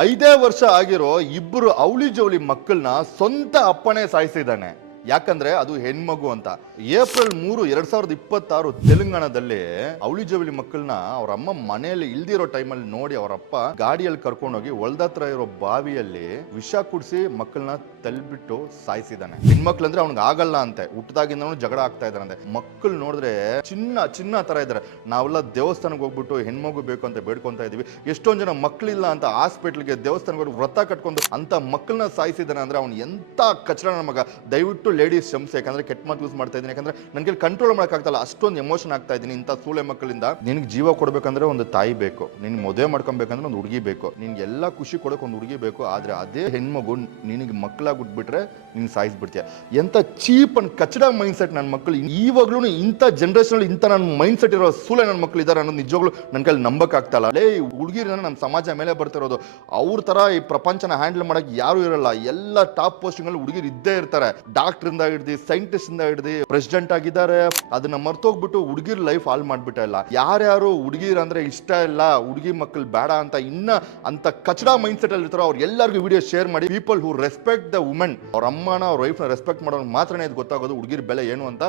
5 ವರ್ಷ ಆಗಿರೋ ಇಬ್ಬರು ಅವಳಿ ಜವಳಿ ಮಕ್ಕಳನ್ನ ಸ್ವಂತ ಅಪ್ಪನೇ ಸಾಯಿಸಿದ್ದಾನೆ. ಯಾಕಂದ್ರೆ ಅದು ಹೆಣ್ಮಗು ಅಂತ. ಏಪ್ರಿಲ್ 3, 2026 ತೆಲಂಗಾಣದಲ್ಲಿ ಅವಳಿ ಜವಳಿ ಮಕ್ಕಳನ್ನ ಅವ್ರ ಅಮ್ಮ ಮನೆಯಲ್ಲಿ ಇಲ್ದಿರೋ ಟೈಮಲ್ಲಿ ನೋಡಿ ಅವರಪ್ಪ ಗಾಡಿಯಲ್ಲಿ ಕರ್ಕೊಂಡೋಗಿ ಹೊಲ್ದತ್ರ ಇರೋ ಬಾವಿಯಲ್ಲಿ ವಿಷ ಕುಡಿಸಿ ಮಕ್ಕಳನ್ನ ತಳ್ಬಿಟ್ಟು ಸಾಯಿಸಿದಾನೆ. ಹೆಣ್ಮಕ್ಳು ಅಂದ್ರೆ ಅವ್ನಿಗೆ ಆಗಲ್ಲ ಅಂತೆ, ಹುಟ್ಟದಾಗಿಂದ ಜಗಳ ಆಗ್ತಾ ಇದಾರೆ. ಮಕ್ಕಳು ನೋಡಿದ್ರೆ ಚಿನ್ನ ತರ ಇದಾರೆ. ನಾವೆಲ್ಲ ದೇವಸ್ಥಾನಕ್ಕೆ ಹೋಗ್ಬಿಟ್ಟು ಹೆಣ್ಮಗು ಬೇಕು ಅಂತ ಬೇಡ್ಕೊಂತ ಇದೀವಿ. ಎಷ್ಟೊಂದ್ ಜನ ಮಕ್ಕಳಿಲ್ಲ ಅಂತ ಹಾಸ್ಪಿಟ್ಲ್ಗೆ ದೇವಸ್ಥಾನಕ್ಕೆ ವ್ರತ ಕಟ್ಕೊಂಡು ಅಂತ ಮಕ್ಕಳನ್ನ ಸಾಯಿಸಿದಾನೆ ಅಂದ್ರೆ ಅವ್ನು ಎಂತ ಕಚಡ ನನ್ನ ಮಗ. ದಯವಿಟ್ಟು ಲೇಡೀಸ್ ಕ್ಷಮಿಸಿ, ಯಾಕಂದ್ರೆ ಕೆಟ್ಟ ಮಾತು ಯೂಸ್ ಮಾಡ್ತಾ ಇದ್ದೀನಿ. ಯಾಕಂದ್ರೆ ನನಗೆ ಕಂಟ್ರೋಲ್ ಮಾಡೋಕ್ಕಾಗ್ತಲ್ಲ, ಅಷ್ಟೊಂದು ಎಮೋಷನ್ ಆಗ್ತಾ ಇದ್ದೀನಿ ಇಂಥ ಸೂಳೆ ಮಕ್ಕಳಿಂದ. ನಿನ್ಗೆ ಜೀವ ಕೊಡ್ಬೇಕಂದ್ರೆ ಒಂದು ತಾಯಿ ಬೇಕು, ನಿನ್ಗೆ ಮದುವೆ ಮಾಡ್ಕೊಬೇಕಂದ್ರೆ ಒಂದು ಹುಡುಗಿ ಬೇಕು, ನಿನ್ಗೆ ಎಲ್ಲ ಖುಷಿ ಕೊಡೋಕೆ ಒಂದು ಹುಡುಗಿ ಬೇಕು. ಆದ್ರೆ ಅದೇ ಹೆಣ್ಮಗು ನಿನಗೆ ಮಕ್ಕಳಾಗ್ಬಿಟ್ಬಿಟ್ರೆ ನೀನು ಸಾಯಿಸ್ಬಿಡ್ತೀಯ. ಎಂತ ಚೀಪ್ ಅಂಡ್ ಕಚಡ ಮೈಂಡ್ ಸೆಟ್ ನನ್ನ ಮಕ್ಕಳು. ಇವಾಗ್ಲೂ ಇಂಥ ಜನರೇಷನ್ ಇಂಥ ನನ್ನ ಮೈಂಡ್ ಸೆಟ್ ಇರೋ ಸೂಳೆ ನನ್ನ ಮಕ್ಕಳು ಇದ್ದಾರೆ ಅನ್ನೋದು ನಿಜವಾಗ್ಲೂ ನನ್ನ ಕೈಲಿ ನಂಬಕ್ ಆಗ್ತಲ್ಲ. ಲೇ, ಹುಡುಗಿರನ್ನ ನಮ್ಮ ಸಮಾಜ ಮೇಲೆ ಬರ್ತಿರೋದು. ಅವ್ರ ತರ ಈ ಪ್ರಪಂಚನ ಹ್ಯಾಂಡಲ್ ಮಾಡಕ್ ಯಾರು ಇರಲ್ಲ. ಎಲ್ಲ ಟಾಪ್ ಪೋಸ್ಟಿಂಗ್ ಅಲ್ಲಿ ಹುಡುಗಿರು ಇದ್ದೇ ಇರ್ತಾರೆ. ಡಾಕ್ಟರ್ ಇಂದ ಹಿಡ್ದು ಸೈಂಟಿಸ್ಟ್ ಇಂದ ಹಿಡ್ದು ಪ್ರೆಸಿಡೆಂಟ್ ಆಗಿದ್ದಾರೆ. ಅದನ್ನ ಮರ್ತೋಗ್ಬಿಟ್ಟು ಹುಡುಗಿರ್ ಲೈಫ್ ಹಾಲ್ ಮಾಡ್ಬಿಟ್ಟ ಇಲ್ಲ. ಯಾರ್ಯಾರು ಹುಡುಗಿರ್ ಅಂದ್ರೆ ಇಷ್ಟ ಇಲ್ಲ, ಹುಡುಗಿ ಮಕ್ಕಳು ಬೇಡ ಅಂತ ಇನ್ನ ಅಂತ ಕಚಡ ಮೈಂಡ್ ಸೆಟ್ ಅಲ್ಲಿ ಇರ್ತಾರೋ ಅವ್ರ ಎಲ್ಲರಿಗೂ ವಿಡಿಯೋ ಶೇರ್ ಮಾಡಿ. People who respect the women, ಅವ್ರ ಅಮ್ಮನ ಅವ್ರ ವೈಫ್ ನ ರೆಸ್ಪೆಕ್ಟ್ ಮಾಡೋರು ಮಾತ್ರನೇ ಇದು ಗೊತ್ತಾಗೋದು ಹುಡುಗಿರ್ ಬೆಲೆ ಏನು ಅಂತ.